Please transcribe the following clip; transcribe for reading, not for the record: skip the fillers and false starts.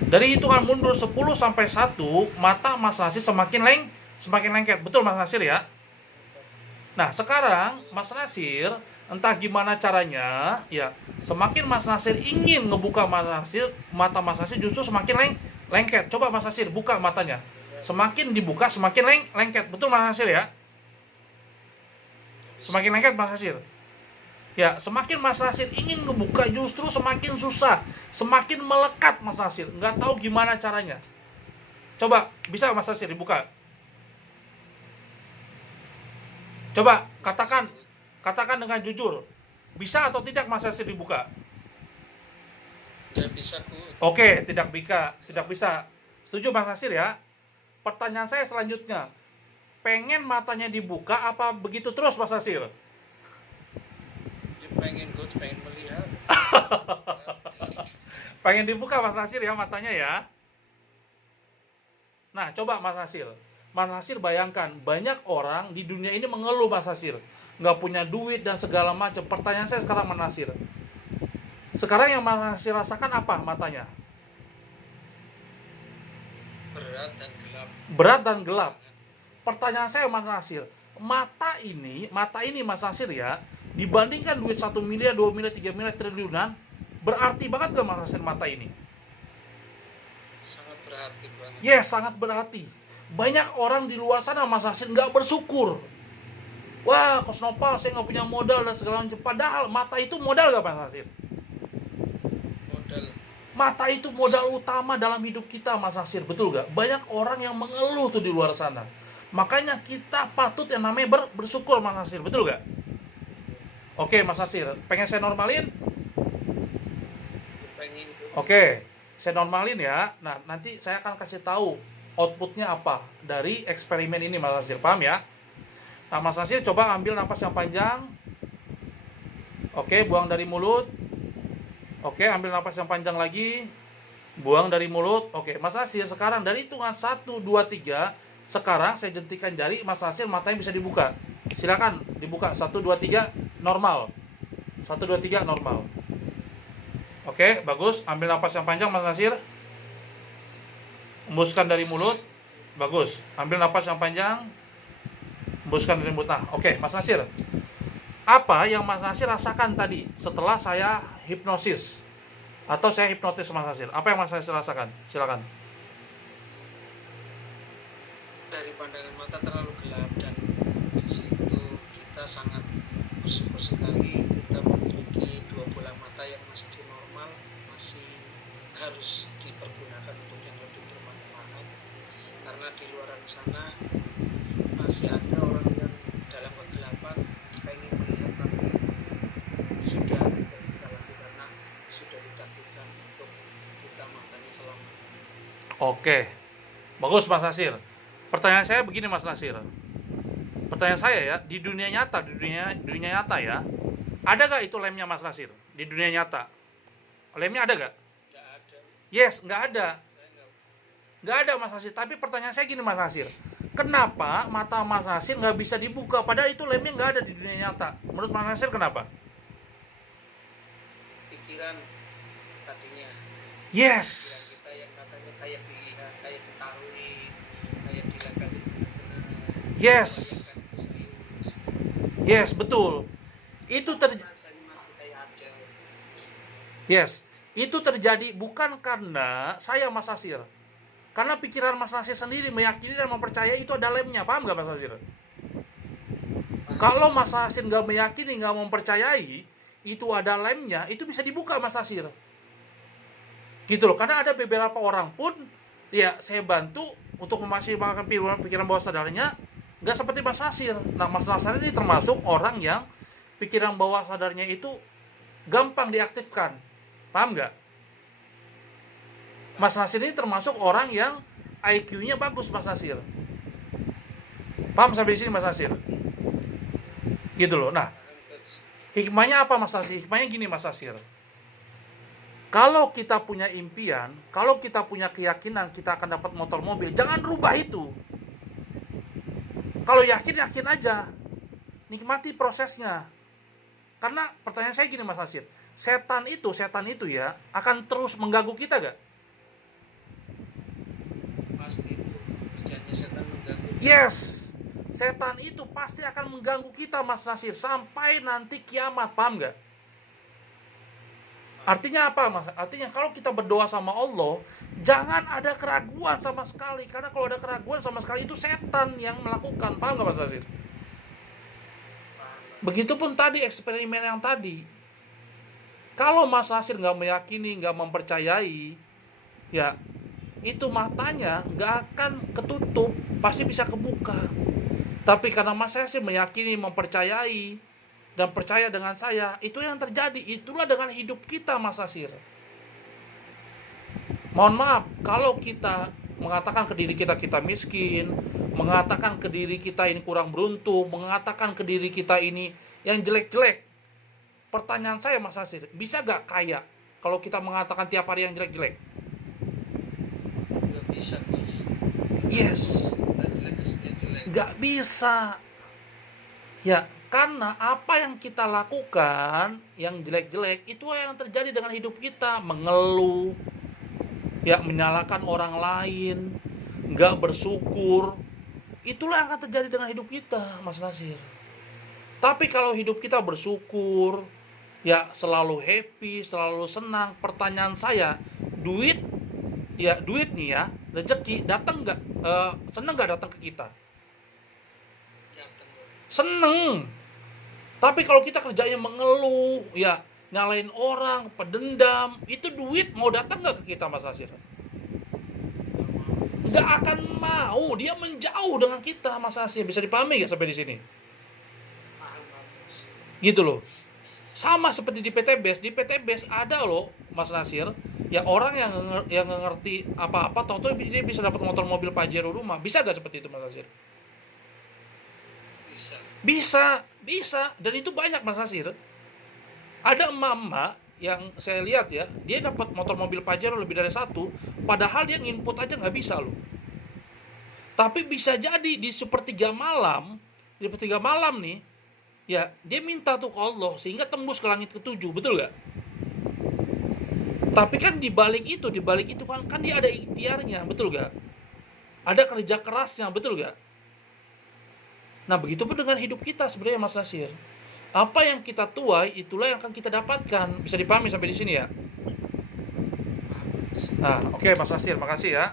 Dari hitungan mundur 10 sampai 1, mata Mas Nasir semakin lengket. Betul Mas Nasir ya? Nah, sekarang Mas Nasir entah gimana caranya, ya, semakin Mas Nasir ingin ngebuka mata Mas Nasir justru semakin lengket. Coba Mas Nasir buka matanya. Semakin dibuka semakin lengket. Betul Mas Nasir ya? Semakin lengket Mas Nasir. Ya, semakin Mas Nasir ingin ngebuka justru semakin susah, semakin melekat Mas Nasir. Nggak tahu gimana caranya. Coba, bisa Mas Nasir dibuka? Coba katakan dengan jujur. Bisa atau tidak Mas Nasir dibuka? Tidak bisa, Bu. Oke, tidak bisa. Setuju Mas Nasir ya? Pertanyaan saya selanjutnya. Pengen matanya dibuka apa begitu terus Mas Nasir? Ya, pengen melihat. Pengen dibuka Mas Nasir ya matanya ya? Nah, coba Mas Nasir. Mas Nasir bayangkan, banyak orang di dunia ini mengeluh Mas Nasir. Nggak punya duit dan segala macam. Pertanyaan saya sekarang Mas Nasir. Sekarang yang Mas Nasir rasakan apa matanya? Berat dan gelap. Berat dan gelap. Pertanyaan saya Mas Nasir, mata ini Mas Nasir ya, dibandingkan duit 1 miliar, 2 miliar, 3 miliar, triliunan, berarti banget gak Mas Nasir mata ini? Sangat berarti banget. Yes, sangat berarti. Banyak orang di luar sana Mas Nasir nggak bersyukur. Wah, Kosnopal saya nggak punya modal dan segala macam. Padahal mata itu modal gak Mas Nasir? Modal. Mata itu modal utama dalam hidup kita Mas Nasir, betul gak? Banyak orang yang mengeluh tuh di luar sana. Makanya kita patut yang namanya bersyukur Mas Nasir, betul gak? Oke Mas Nasir, pengen saya normalin? Pengen, Bu. Oke, saya normalin ya. Nah, nanti saya akan kasih tahu outputnya apa dari eksperimen ini Mas Nasir, paham ya? Nah Mas Nasir coba ambil napas yang panjang. Oke, buang dari mulut. Oke, ambil napas yang panjang lagi. Buang dari mulut. Oke, Mas Nasir sekarang dari hitungan 1, 2, 3. Sekarang saya jentikan jari, Mas Nasir matanya bisa dibuka. Silakan dibuka. 1, 2, 3, normal. 1, 2, 3, normal. Oke, bagus. Ambil napas yang panjang Mas Nasir. Hembuskan dari mulut. Bagus. Ambil napas yang panjang. Hembuskan dari mulut. Nah, oke, Mas Nasir. Apa yang Mas Nasir rasakan tadi setelah saya hipnosis? Atau saya hipnotis Mas Nasir? Apa yang Mas Nasir rasakan? Silakan. Dari pandangan mata terlalu gelap, dan di situ kita sangat bersyukur sekali kita memiliki dua bola mata yang masih normal, masih harus dipergunakan untuk yang lebih bermanfaat, karena di luar sana masih ada orang yang dalam kegelapan pengen melihat tapi sudah tidak bisa lagi karena sudah ditakdirkan untuk buta matanya selama. Oke. Bagus Mas Nasir. Pertanyaan saya begini Mas Nasir. Pertanyaan saya ya, di dunia dunia nyata ya, ada gak itu lemnya Mas Nasir? Di dunia nyata. Lemnya ada gak? Nggak ada. Yes, nggak ada. Saya Nggak ada Mas Nasir. Tapi pertanyaan saya gini Mas Nasir. Kenapa mata Mas Nasir nggak bisa dibuka? Padahal itu lemnya nggak ada di dunia nyata. Menurut Mas Nasir kenapa? pikiran tadinya. Yes. Pikiran kita yang katanya kayak dilihat, kayak ditaruhi, kayak dilihat itu benar. Yes. Bayangkan itu serius. Yes, betul. Itu Masih kayak ada. Yes. Itu terjadi bukan karena saya Mas Nasir. Karena pikiran Mas Nasir sendiri meyakini dan mempercayai itu ada lemnya. Paham nggak Mas Nasir? Kalau Mas Nasir nggak meyakini, nggak mempercayai itu ada lemnya, itu bisa dibuka Mas Nasir. Gitu loh. Karena ada beberapa orang pun ya saya bantu untuk memaksimalkan pikiran bawah sadarnya nggak seperti Mas Nasir. Nah Mas Nasir ini termasuk orang yang pikiran bawah sadarnya itu gampang diaktifkan. Paham nggak? Mas Nasir ini termasuk orang yang IQ-nya bagus Mas Nasir. Paham sampai di sini Mas Nasir? Gitu loh. Nah, hikmahnya apa Mas Nasir? Hikmahnya gini Mas Nasir. Kalau kita punya impian, kalau kita punya keyakinan kita akan dapat motor mobil, jangan rubah itu. Kalau yakin aja. Nikmati prosesnya. Karena pertanyaan saya gini Mas Nasir, setan itu ya akan terus mengganggu kita gak? Yes, setan itu pasti akan mengganggu kita Mas Nasir sampai nanti kiamat, paham nggak? Artinya apa Mas? Artinya kalau kita berdoa sama Allah, jangan ada keraguan sama sekali. Karena kalau ada keraguan sama sekali itu setan yang melakukan, paham nggak Mas Nasir? Begitupun tadi eksperimen yang tadi. Kalau Mas Nasir nggak meyakini, nggak mempercayai, ya itu matanya nggak akan ketutup, pasti bisa kebuka. Tapi karena Mas Nasir meyakini, mempercayai, dan percaya dengan saya, itu yang terjadi. Itulah dengan hidup kita Mas Nasir. Mohon maaf, kalau kita mengatakan ke diri kita kita miskin, mengatakan ke diri kita ini kurang beruntung, mengatakan ke diri kita ini yang jelek-jelek, pertanyaan saya Mas Nasir, bisa gak kaya kalau kita mengatakan tiap hari yang jelek-jelek? Nggak bisa, Mas. Yes, Kita jelek aslinya jelek. gak bisa. Ya, karena apa yang kita lakukan yang jelek-jelek itu yang terjadi dengan hidup kita. Mengeluh, ya menyalahkan orang lain, gak bersyukur, itulah yang akan terjadi dengan hidup kita Mas Nasir. Tapi kalau hidup kita bersyukur, ya selalu happy, selalu senang, pertanyaan saya, duit, ya duit nih ya, rezeki datang nggak? Seneng nggak datang ke kita? Datang, Bang. Seneng. Tapi kalau kita kerjanya mengeluh, ya nyalain orang, pendendam, itu duit mau datang nggak ke kita Mas Nasir? Nggak akan mau, dia menjauh dengan kita Mas Nasir. Bisa dipahami nggak sampai di sini? Paham, Mas. Gitu loh. Sama seperti di PTBS, ada loh Mas Nasir, ya orang yang nggak ngerti apa-apa, tahu-tahu dia bisa dapat motor mobil Pajero rumah. Bisa gak seperti itu Mas Nasir? Bisa. Bisa, dan itu banyak Mas Nasir. Ada emak-emak yang saya lihat ya, dia dapat motor mobil Pajero lebih dari satu, padahal dia nginput aja nggak bisa loh. Tapi bisa jadi di sepertiga malam nih, ya dia minta tuh ke Allah sehingga tembus ke langit ketujuh, betul gak? Tapi kan di balik itu kan dia ada ikhtiarnya, betul gak? Ada kerja kerasnya, betul gak? Nah begitu pun dengan hidup kita sebenarnya Mas Nasir. Apa yang kita tuai itulah yang akan kita dapatkan. Bisa dipahami sampai di sini ya? Paham, Mas. Nah, oke Mas Nasir, makasih ya.